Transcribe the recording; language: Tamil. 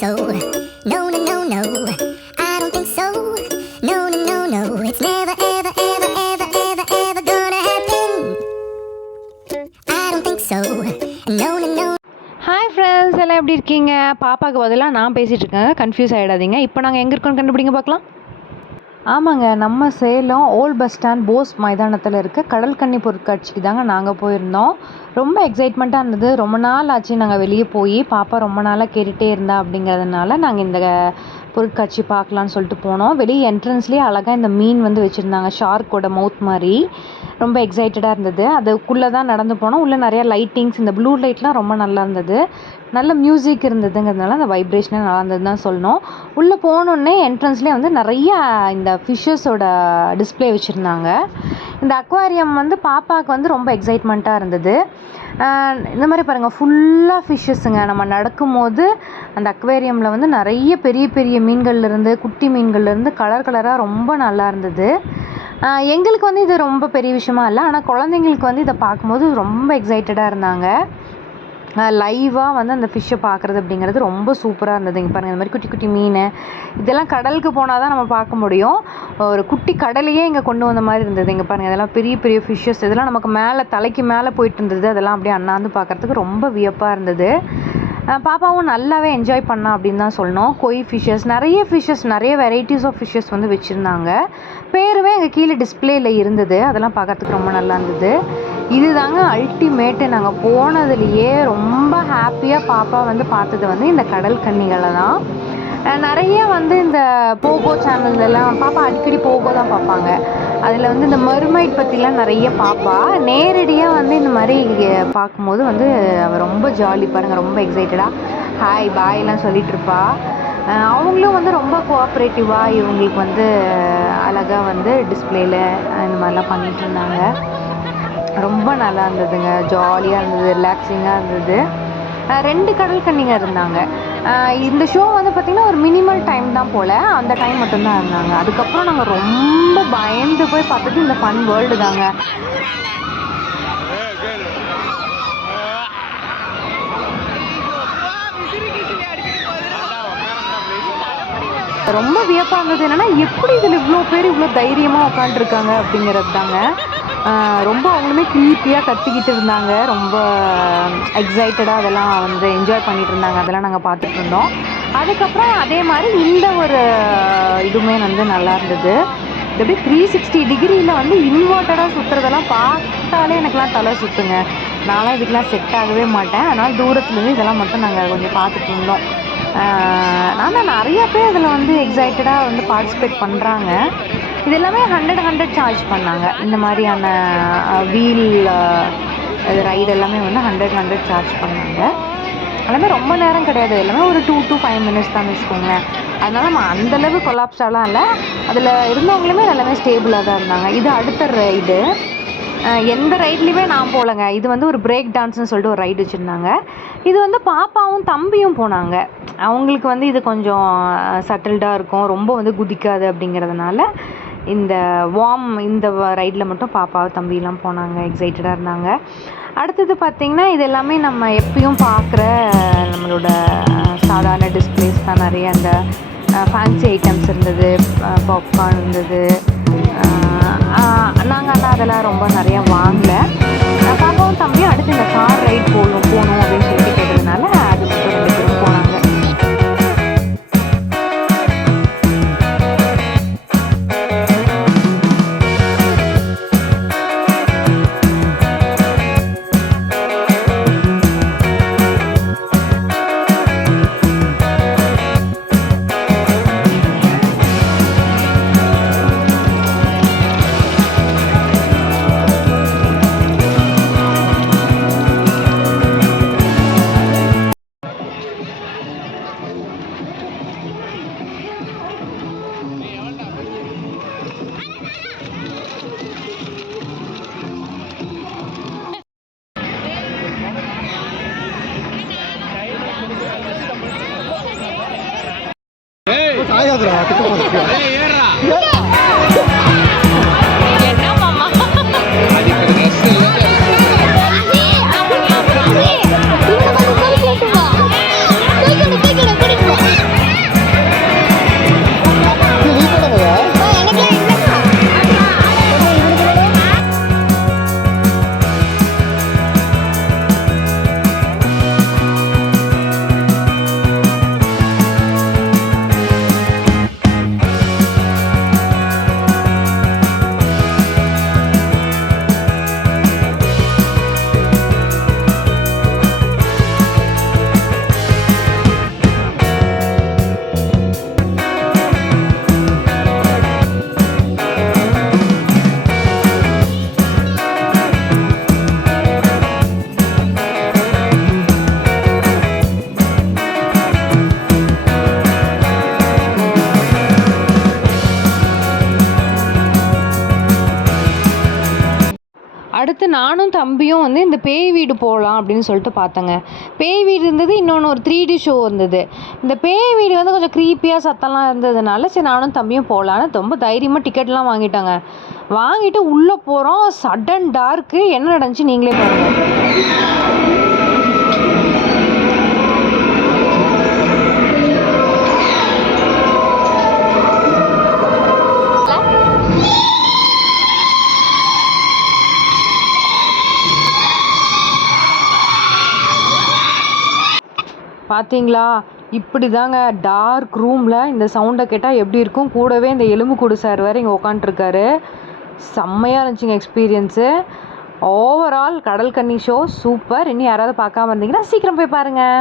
so. No, no, no, no. I don't think so. No, no, no, no. It's never, ever, ever, ever, ever, ever gonna happen. I don't think so. No, no, no. Hi friends, எல்லாம் எப்படி இருக்கீங்க? பாப்பாவுக்கு பதிலாக நான் பேசிகிட்டு இருக்கேன், கன்ஃபியூஸ் ஆகிடாதீங்க. இப்போ நாங்கள் எங்கே இருக்கோன்னு கண்டுபிடிங்க பார்க்கலாம். ஆமாங்க, நம்ம Salem old bus stand Bose மைதானத்தில் இருக்க கடல்கன்னி பொருட்காட்சிக்கு தாங்க நாங்கள் போயிருந்தோம். ரொம்ப எக்ஸைட்மெண்ட்டாக இருந்தது. ரொம்ப நாள் ஆச்சு நாங்கள் வெளியே போய், பாப்பா ரொம்ப நாளாக கேட்டுகிட்டே இருந்தா அப்படிங்கிறதுனால நாங்கள் இந்த பொருட்காட்சி பார்க்கலான்னு சொல்லிட்டு போனோம். வெளியே என்ட்ரன்ஸ்லேயே அழகாக இந்த மீன் வந்து வச்சுருந்தாங்க, ஷார்க்கோட மவுத் மாதிரி. ரொம்ப எக்ஸைட்டடாக இருந்தது. அதுக்குள்ளே தான் நடந்து போனோம். உள்ளே நிறையா லைட்டிங்ஸ், இந்த ப்ளூ லைட்லாம் ரொம்ப நல்லா இருந்தது. நல்ல மியூசிக் இருந்ததுங்கிறதுனால அந்த வைப்ரேஷனே நல்லா இருந்ததுன்னு தான் சொல்லணும். உள்ளே போனோடனே என்ட்ரன்ஸ்லேயே வந்து நிறைய இந்த ஃபிஷ்ஷஸோட டிஸ்பிளே வச்சுருந்தாங்க. இந்த அக்வாரியம் வந்து பாப்பாவுக்கு வந்து ரொம்ப எக்ஸைட்மெண்ட்டாக இருந்தது. இந்த மாதிரி பாருங்கள், ஃபுல்லாக ஃபிஷ்ஷஸுங்க. நம்ம நடக்கும்போது அந்த அக்வேரியமில் வந்து நிறைய பெரிய பெரிய மீன்கள்லேருந்து, குட்டி மீன்கள்லேருந்து கலர் கலராக ரொம்ப நல்லா இருந்தது. எங்களுக்கு வந்து இது ரொம்ப பெரிய விஷயமா இல்லை, ஆனால் குழந்தைங்களுக்கு வந்து இதை பார்க்கும்போது ரொம்ப எக்ஸைட்டடாக இருந்தாங்க. லைவாக வந்து அந்த ஃபிஷ்ஷை பார்க்குறது அப்படிங்கிறது ரொம்ப சூப்பராக இருந்தது. இங்கே பாருங்கள், இந்த மாதிரி குட்டி குட்டி மீன், இதெல்லாம் கடலுக்கு போனால் தான் நம்ம பார்க்க முடியும். ஒரு குட்டி கடலையே இங்கே கொண்டு வந்த மாதிரி இருந்தது. இங்கே பாருங்கள், இதெல்லாம் பெரிய பெரிய ஃபிஷ்ஷஸ், இதெல்லாம் நமக்கு மேலே தலைக்கு மேலே போயிட்டு இருந்தது. அதெல்லாம் அப்படியே அண்ணாந்து பார்க்குறதுக்கு ரொம்ப வியப்பாக இருந்தது. பாப்பாவும் நல்லாவே என்ஜாய் பண்ணா அப்படின்னு தான் சொல்லணும். கொய் ஃபிஷ்ஷஸ், நிறைய வெரைட்டிஸ் ஆஃப் ஃபிஷ்ஷஸ் வந்து வச்சுருந்தாங்க. பேருவே எங்கள் கீழே டிஸ்பிளேயில் இருந்தது. அதெல்லாம் பார்க்குறதுக்கு ரொம்ப நல்லா இருந்தது. இது தாங்க அல்டிமேட்டு. நாங்கள் போனதுலேயே ரொம்ப ஹாப்பியாக பாப்பா வந்து பார்த்தது வந்து இந்த கடல் கன்னிகளை தான். நிறைய வந்து இந்த போகோ சேனல்லாம் பாப்பா அடிக்கடி போகோ தான் பார்ப்பாங்க. அதில் வந்து இந்த மர்மைட் பற்றிலாம் நிறைய பாப்பா. நேரடியாக வந்து இந்த மாதிரி பார்க்கும்போது வந்து அவள் ரொம்ப ஜாலி. பாருங்கள், ரொம்ப எக்ஸைட்டடாக ஹாய் பாய்லாம் சொல்லிகிட்ருப்பா. அவங்களும் வந்து ரொம்ப கோஆப்ரேட்டிவாக இவங்களுக்கு வந்து அழகாக வந்து டிஸ்பிளேயில் இந்த மாதிரிலாம் பண்ணிகிட்டு இருந்தாங்க. ரொம்ப நல்லா இருந்ததுங்க, ஜாலியாக இருந்தது, ரிலாக்ஸிங்காக இருந்தது. 2 கடல் கன்னிங்க இருந்தாங்க. இந்த ஷோ வந்து பார்த்திங்கன்னா ஒரு மினிமல் டைம் தான் போல், அந்த டைம் மட்டும்தான் இருந்தாங்க. அதுக்கப்புறம் நாங்கள் ரொம்ப பயந்து போய் பார்த்தது இந்த ஃபன் வேர்ல்டு தாங்க. ரொம்ப வியப்பாக இருந்தது. என்னென்னா, எப்படி இதில் இவ்வளோ பேர் இவ்வளோ தைரியமாக உட்காந்துருக்காங்க அப்படிங்கிறது தாங்க. ரொம்ப அவங்களுமே க்ரீப்பியாக கத்திக்கிட்டு இருந்தாங்க. ரொம்ப எக்ஸைட்டடாக அதெல்லாம் வந்து என்ஜாய் பண்ணிகிட்டு இருந்தாங்க. அதெல்லாம் நாங்கள் பார்த்துட்டு இருந்தோம். அதுக்கப்புறம் அதே மாதிரி இந்த ஒரு இதுவுமே வந்து நல்லா இருந்தது. இது அப்படியே 360 டிகிரியில் வந்து இன்வெர்ட்டடாக சுற்றுறதெல்லாம் பார்த்தாலே எனக்குலாம் தலை சுற்றுங்க. நான்லாம் இதுக்கெலாம் செட் ஆகவே மாட்டேன். அதனால் தூரத்துலேருந்து இதெல்லாம் மட்டும் நாங்கள் கொஞ்சம் பார்த்துட்டு இருந்தோம். ஆனால் நிறையா பேர் இதில் வந்து எக்ஸைட்டடாக வந்து பார்ட்டிசிபேட் பண்ணுறாங்க. இது எல்லாமே 100 சார்ஜ் பண்ணாங்க. இந்த மாதிரியான வீல் ரைடு எல்லாமே வந்து 100 சார்ஜ் பண்ணாங்க. எல்லாமே ரொம்ப நேரம் கிடையாது, எல்லாமே ஒரு 2 to 5 minutes தான் வச்சுக்கோங்களேன். அதனால நம்ம அந்தளவு கொலாப்ஸ்டாலாம் இல்லை. அதில் இருந்தவங்களுமே எல்லாமே ஸ்டேபிளாக தான் இருந்தாங்க. இது அடுத்த ரைடு. எந்த ரைட்லேயுமே நான் போகலைங்க. இது வந்து ஒரு பிரேக் டான்ஸ்னு சொல்லிட்டு ஒரு ரைடு வச்சுருந்தாங்க. இது வந்து பாப்பாவும் தம்பியும் போனாங்க. அவங்களுக்கு வந்து இது கொஞ்சம் சட்டில்டாக இருக்கும், ரொம்ப வந்து குதிக்காது அப்படிங்கிறதுனால இந்த ரைடில் மட்டும் பாப்பாவும் தம்பியெலாம் போனாங்க, எக்ஸைட்டடாக இருந்தாங்க. அடுத்தது பார்த்திங்கன்னா, இது எல்லாமே நம்ம எப்பயும் பார்க்குற நம்மளோட சாதாரண டிஸ்பிளேஸ் தான். நிறைய அந்த ஃபேன்சி ஐட்டம்ஸ் இருந்தது, பாப்கார்ன் இருந்தது. நாங்கள் ஆனால் அதெல்லாம் ரொம்ப நிறையா வாங்கலை. பாப்பாவும் தம்பியும் அடுத்து இந்த கார் ரைட் போகணும் அப்படின்னு சொல்லிட்டு கேட்டதுனால அது மட்டும் 2 பேரும் போனாங்க. என்ன மாமா இன்னும் வந்து இந்த பேய் வீடு போகலாம் அப்படின்னு சொல்லிட்டு பார்த்தேங்க. பேய் வீடு இருந்தது, இன்னொன்று ஒரு 3D ஷோ இருந்தது. இந்த பேய் வீடு வந்து கொஞ்சம் க்ரீப்பியாக சத்தம்லாம் இருந்ததுனால சரி நானும் தம்பியும் போகலான்னு ரொம்ப தைரியமாக டிக்கெட்லாம் வாங்கிட்டாங்க. வாங்கிட்டு உள்ளே போகிறோம், சடன் டார்க்கு. என்ன நடந்துச்சு நீங்களே பாருங்கள். பார்த்தீங்களா, இப்படி தாங்க டார்க் ரூமில் இந்த சவுண்டை கேட்டால் எப்படி இருக்கும். கூடவே இந்த எலும்புக்கூடு சார் வேறு இங்கே உட்காண்ட்ருக்காரு. செம்மையாக இருந்துச்சுங்க எக்ஸ்பீரியன்ஸு. ஓவரால் கடல் கன்னி ஷோ சூப்பர். இன்னும் யாராவது பார்க்காம இருந்தீங்கன்னா சீக்கிரம் போய் பாருங்கள்.